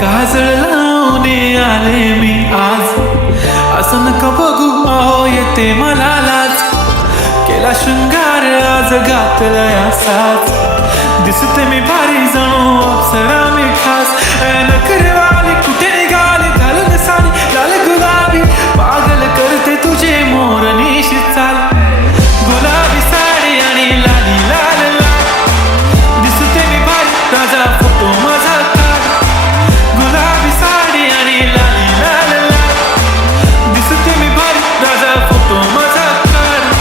काजळ लावणे आले मी आज, असं नका बघू अहो येते मला लाज. केला शृंगार आज घातलाय असाच, दिसते मी भारी जणू अप्सरा मी खास. नखरेवाली कुठे निघाली घालून साडी लाल गुलाबी, पागल करते तुझे मोरनीशी चाल. गुलाबी साडी आणि लाली लाल लाल, दिसते मी भारी राजा फोटो माझा काढ. गुलाबी साडी आणि लाली लाल लाल, दिसते मी भारी राजा फोटो माझा काढ.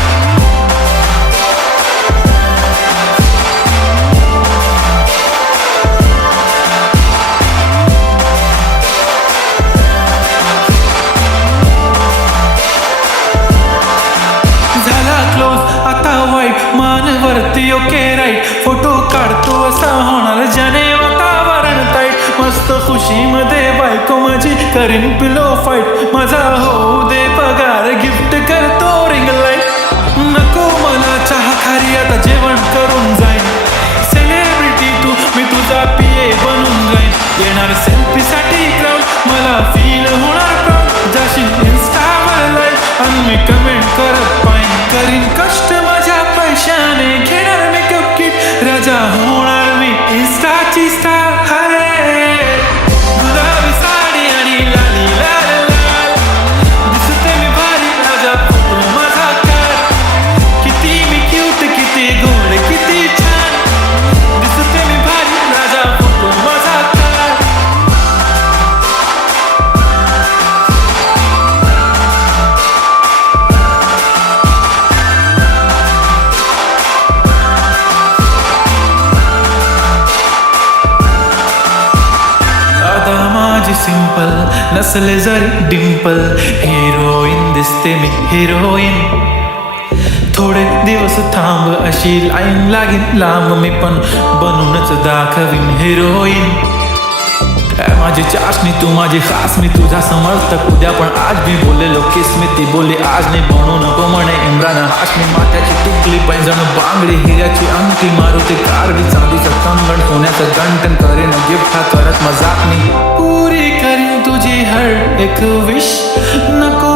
झाला क्लोज आता वाईट मानवरती ओके राईट, फोटो काढतो असा होणार ज्याने वातावरण ताईट. मस्त खुशीमध्ये बायको माझी करीन पिलो फाईट, माझा होऊ दे पगार गिफ्ट करतो रिंग लाईट. नको मला चहा खारी आता जेवण करून जाईन, सेलिब्रिटी तू मी तुझा पिये बनून जाईन. येणार सेल्फी साठी क्राऊड मला फील होणार प्राऊड, जाशील इन्स्टावर लाईव्ह आणि मी कमेंट करत पाईन. करीन कष्ट माझ्या पैशाने घेणार मेकअप किट, राजा होणार मी इन्स्टाची स्टार. गुलाबी साडी आणि लाली लाल लाल, दिसते मी भारी राजा फोटो माझा काढ. किती मी क्यूट किती गोड किती छान, दिसते मी भारी राजा फोटो माझा काढ. आता माझी सिंपल नसले जरी डिंपल, हिरोईन दिसते मी हिरोईन. थोडे दिवस थांब अशी लाईन लागेल लांब, मी पण बनूनच दाखवीन हिरोईन. माझी चाशनी तू माझी खास, मी तुझा समर्थक उद्या पण आज मी बोललेलो किस मी ती बोलली आज नाही. बनू नको म्हणे इम्रान हाशमी, माथ्याची टिकली पैंजण बांगडी हिऱ्याची अंगठी, मारुती कारवी चांदीचं कंगण सोन्याचं गंटन, करीन गिफ्ट हा करत मजाक मी. पुरी करीन तुझी हर एक विश, नको